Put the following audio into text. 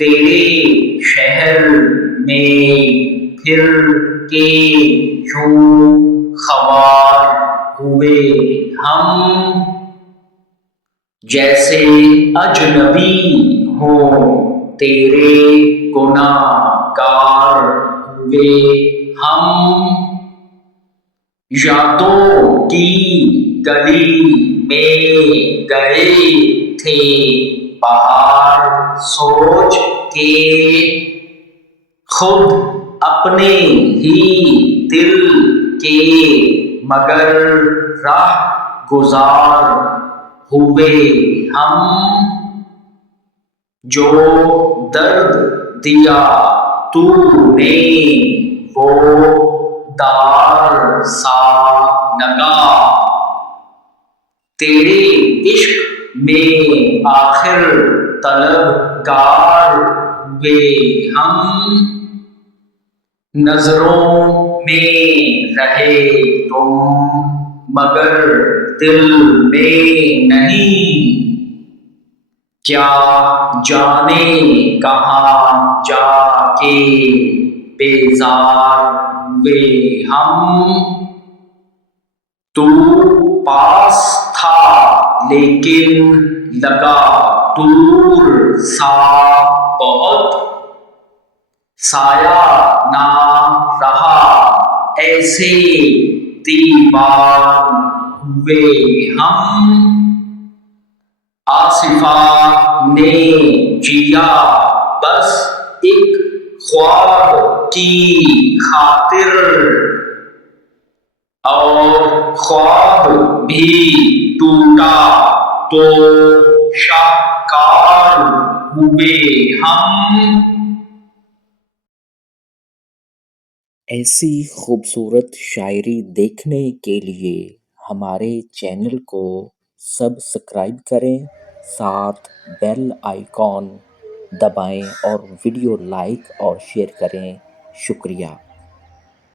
تیرے شہر میں پھر کے یوں خوار ہوئے ہم، جیسے اجنبی ہوں تیرے گناہ گار ہوئے ہم۔ یادوں کی گلی میں گئے تھے باہر سوچ کے، خود اپنے ہی دل کے مگر راہ گزار ہوئے ہم۔ جو درد دیا تو نے وہ دار سا لگا، تیرے عشق میں آخر طلبگار ہوئے ہم۔ نظروں میں رہے تم مگر دل میں نہیں، کیا جانے کہاں جا کے بیزار ہوئے ہم۔ تو پاس تھا لیکن لگا دور سا بہت، سایہ نہ رہا ایسے دیوار ہوئے ہم۔ آصفہ نے جیا بس ایک خواب کی خاطر، اور خواب بھی ٹوٹا تو شاہکار ہوئے ہم۔ ایسی خوبصورت شاعری دیکھنے کے لیے ہمارے چینل کو سبسکرائب کریں، ساتھ بیل آئیکن دبائیں اور ویڈیو لائک اور شیئر کریں۔ شکریہ۔